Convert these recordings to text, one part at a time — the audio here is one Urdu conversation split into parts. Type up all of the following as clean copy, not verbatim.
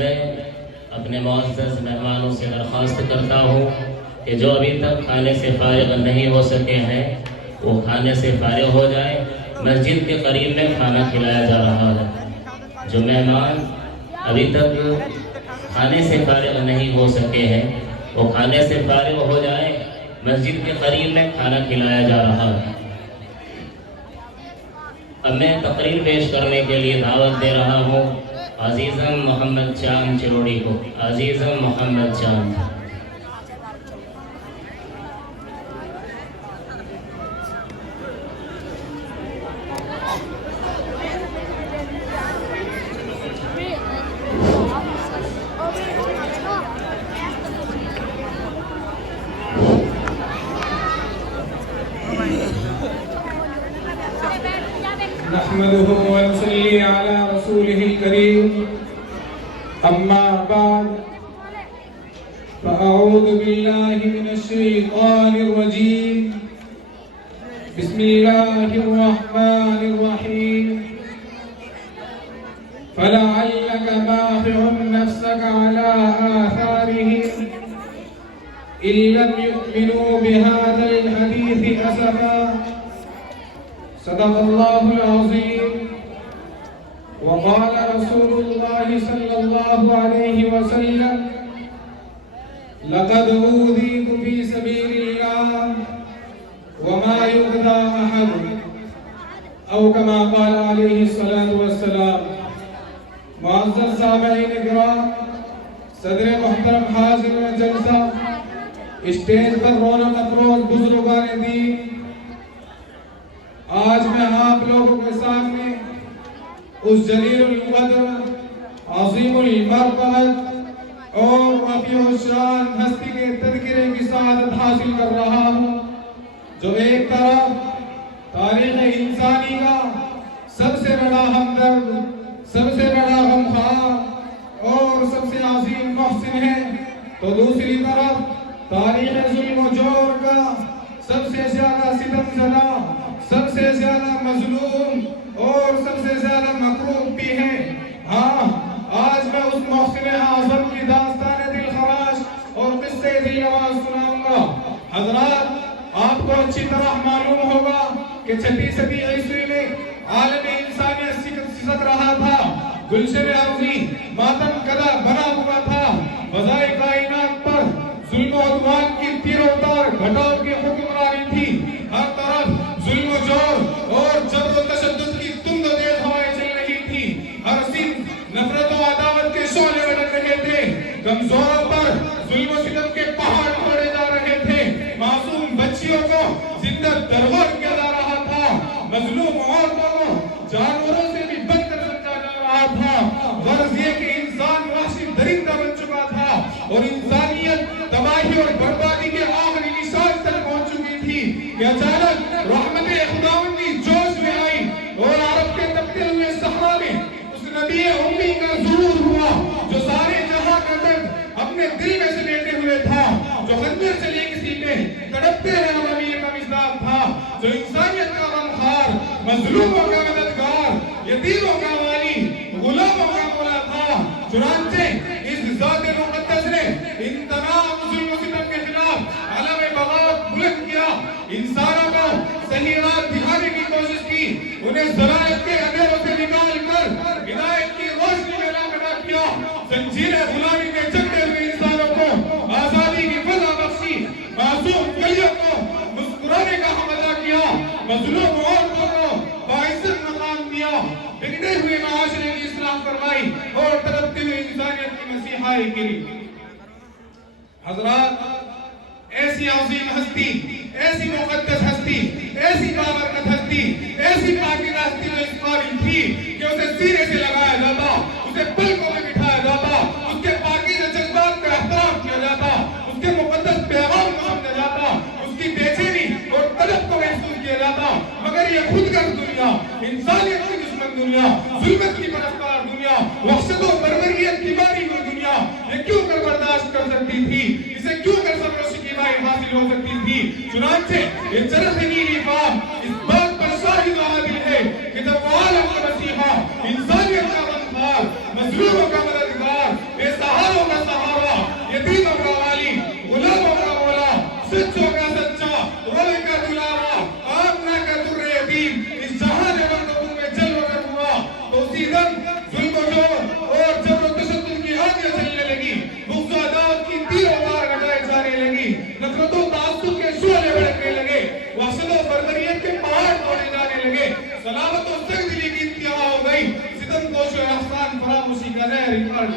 میں اپنے معزز مہمانوں سے درخواست کرتا ہوں کہ جو ابھی تک کھانے سے فارغ نہیں ہو سکے ہیں وہ کھانے سے فارغ ہو جائیں۔ مسجد کے قریب میں کھانا کھلایا جا رہا ہے۔ جو مہمان ابھی تک کھانے سے فارغ نہیں ہو سکے ہیں وہ کھانے سے فارغ ہو جائیں۔ مسجد کے قریب میں کھانا کھلایا جا رہا ہے۔ اب میں تقریر پیش کرنے کے لیے دعوت دے رہا ہوں عزیزم محمد چاند چروڑی کو۔ عزیزم محمد چاند۔ نحمده ونصلي على رسوله الكريم أما بعد فأعوذ بالله من الشيطان الرجيم بسم الله الرحمن الرحيم فلعلك باخع نفسك على آثارهم إن لم يؤمنوا بهذا الحديث أسفا صدق الله العظيم وقال رسول الله صلى الله عليه وسلم لقد أوذيت في سبيل الله وما يؤذى أحد أو كما قال عليه الصلاة والسلام۔ معزز سامعین کرام، صدر محترم حاضر جلسہ، اسٹیج پر رونق افروز بزرگان دین، آج میں آپ لوگوں کے سامنے اس جلیل القدر، عظیم المرتبت اور رفیع الشان ہستی کے تذکرے کی سعادت حاصل کر رہا ہوں، جو ایک طرف تاریخ انسانی کا سب سے بڑا ہمدرد، سب سے بڑا غمخوار اور سب سے عظیم محسن ہے، تو دوسری طرف تاریخ ظلم و جور کا سب سے زیادہ ستم زدہ، سب سے زیادہ مظلوم اور سب سے زیادہ مکروب بھی ہے۔ ہاں، آج میں اس محسن اعظم کی داستان دل خراش اور قصے دل نواز سناؤں گا۔ حضرات، آپ کو اچھی طرح معلوم ہوگا کہ 6 صدی عیسوی میں عالم انسانیت سسک رہا تھا، گلشن ارضی ماتم کدہ بنا ہوا تھا، فضائے کائنات پر ظلم و عدوان کی تیر و تار گھٹاؤ کی حکمرانی تھی، ہر طرف ظلم و جور اور جبر و تشدد کی تند و تیز ہوائیں چل رہی تھی، ہر سمت نفرت و عداوت کے شعلے بڑھ رہے تھے، کمزوروں پر ظلم و ستم کے پہاڑ پڑے جا رہے تھے، معصوم بچیوں کو زندہ درغور کیا جا رہا تھا، مظلوم عورتوں کو جانوروں سے بھی بدتر سمجھا جا رہا تھا، غرض یہ کہ انسان وحشی درندہ بن چکا تھا اور انسانیت تباہی اور بربادی کے آخری نشان تک پہنچ چکی تھی کہ اچانک رحمت خداوند کی جوش میں آئی اور عرب کے تپتے ہوئے صحرا میں اس نبی امی کا ظہور ہوا جو سارے جہاں کا درد اپنے دل میں سے لیتے ہوئے تھا، جو خنجر چلے کسی پہ تڑپتے ہیں نبی کا مزداد تھا، جو انسانیت کا غمخوار، مظلوموں کا مددگار، یتیموں کا والی، غلاموں کا مولا تھا۔ چنانچہ اس ذات مقدس نے ان تمام ظلم و ستم کے خلاف علم بغاوت بلند کیا، انسانوں کو صحیح راہ دکھانے کی کوشش کی، انہیں ضلالت کے اندھیروں سے نکال کر ہدایت کی روشنی میں لا کھڑا کیا، زنجیر غلامی میں جکڑے ہوئے انسانوں کو آزادی کی فضا بخشی، معصوم کلیوں کو مسکرانے کا حوالہ کیا، مظلوم عورتوں کو باعزت مقام دیا، بگڑے ہوئے معاشرے کی اصلاح فرمائی اور تڑپتے ہوئے انسانیت کی مسیحائی کی۔ حضرات، ایسی عظیم ہستی، ایسی مقدس ہستی، ایسی بابرکت ہستی، ایسی پاکیزہ ہستی جو اس قابل تھی کہ اسے سینے سے لگایا جاتا، اسے پلکوں میں بٹھایا جاتا، اس کے پاکیزہ جذبات کا احترام کیا جاتا، اس کے مقدس پیغام کو سمجھا جاتا، اس کی بے چینی اور طلب کو محسوس کیا جاتا، مگر یہ خود غرض دنیا، انسانیت کی دشمن دنیا، ظلمت کی پرستار دنیا، وحشت و بربریت کی ماری ہوئی دنیا، یہ کیوں کر برداشت کر سکتی تھی؟ اسے کیوں کر صبر و شکیبائی حاصل ہو سکتی تھی؟ چنانچہ یہ چرخنی نفام اس بات پر شاہد و عادل ہے کہ جب وہ عالم کا مسیحا، انسانیت کا غمخوار، مظلوموں کا مددگار،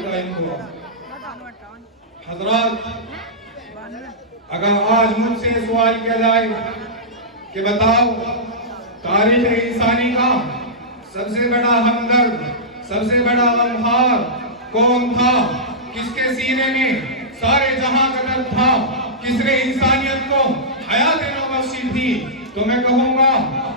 قائم ہوا۔ حضرات، اگر آج مجھ سے سوال کیا جائے کہ بتاؤ تاریخ انسانی کا سب سے بڑا ہمدرد، سب سے بڑا غمخوار کون تھا، کس کے سینے میں سارے جہاں کا درد تھا، کس نے انسانیت کو حیات نو بخشی تھی، تو میں کہوں گا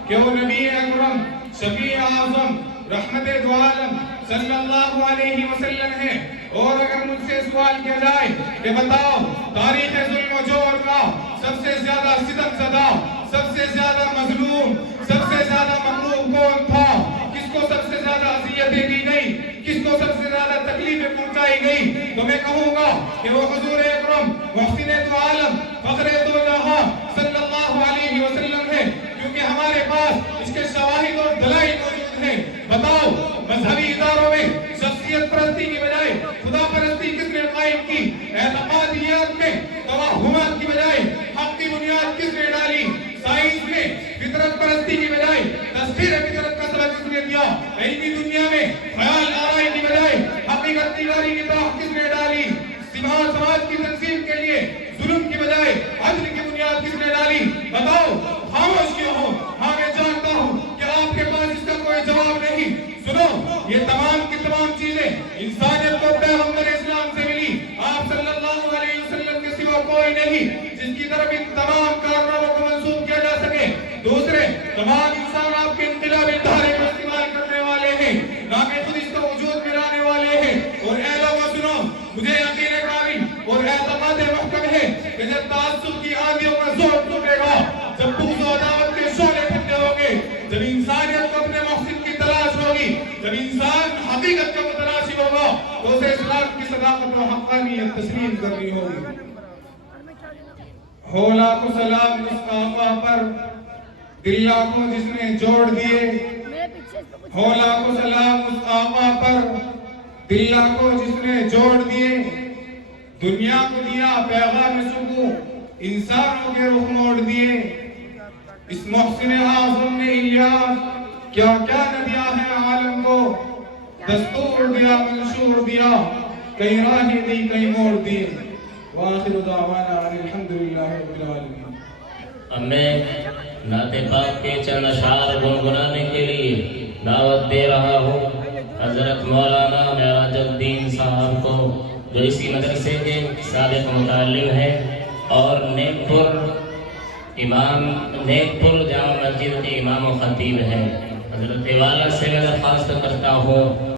کہ وہ نبی اکرم شفیع اعظم رحمت دو عالم صلی اللہ علیہ وسلم ہے۔ اور اگر مجھ سے سوال کیا جائے کہ بتاؤ تاریخ ظلم و جور کا سب سے زیادہ ستم زدہ، سب سے زیادہ مظلوم، سب سے زیادہ مغلوب کون تھا، کس کو سب سے زیادہ اذیتیں دی گئی، کس کو سب سے زیادہ تکلیفیں پہنچائی گئی، تو میں کہوں گا کہ وہ حضور اکرم محسن دو عالم فخر دو جہاں صلی اللہ علیہ وسلم ہے، کیونکہ ہمارے پاس اس کے شواہد اور دلائل موجود ہیں۔ بتاؤ مذہبی اداروں میں شخصیت پرستی کی بجائے خدا پرستی کس نے قائم کی، اعتقادیات میں توہمات کی بجائے حق کی بنیاد کس نے ڈالی، سائنس میں فطرت پرستی کی بجائے تسخیر فطرت کا سبق کس نے دیا، علمی دنیا میں خیال آرائی کی بجائے حقیقت نگاری کی طرح کس نے ڈالی، سماج کی تنظیم کے لیے ظلم کی بجائے عدل کی بنیاد کس نے ڈالی، بتاؤ خاموش کیوں ہو؟ ہاں میں جانتا ہوں کہ آپ کے پاس اس کا کوئی جواب نہیں۔ سنو، یہ تمام کی تمام چیزیں انسانیت کو پیغمبر اسلام سے ملی، آپ صلی اللہ علیہ وسلم کے سوا کوئی نہیں جس کی طرف ان تمام کارناموں کو منسوب کیا جا سکے۔ دوسرے تمام انسان آپ کے انقلابی دھارے کو استعمال کرنے والے ہیں، نہ کہ خود اس کو وجود میں لانے والے ہیں۔ اور اے لوگوں سنو، مجھے یقین کامل اور اعتقاد محکم ہے کہ جب تعصب کی آندھیوں کا زور ٹوٹے گا، جب بغض و عداوت کے شعلے ٹھنڈے ہوں گے، جب انسانیت کو اپنے مقصد کی تلاش ہوگی، جب انسان حقیقت کا متلاشی ہوگا، تو اسے اسلام کی صداقت و حقانیت تسلیم کرنی ہوگی۔ ہو لاکھوں سلام مصطفیٰ پر، دل لاکھوں جس نے جوڑ دیے، ہو لاکھوں سلام مصطفیٰ پر، دل لاکھوں جس نے جوڑ دیے، دنیا کو دیا پیغام سکون، انسانوں کے رخ موڑ دیے۔ اس محسن اعظم نے الیاس کیا کیا نہ دیا ہے عالم کو، دستور دیا، منشور دیا، کئی راہیں دی، کئی موڑ دی۔ وآخر دعوانا ان الحمدللہ رب العالمین۔ اب میں نعت پاک کے چند اشعار گنگنانے کے لیے دعوت دے رہا ہوں حضرت مولانا معراج الدین صاحب کو، جو اسی مدرسے کے سابق متعلم ہیں اور نیک پور جامع مسجد کے امام و خطیب ہیں۔ حضرت والا سے میں درخواست کرتا ہوں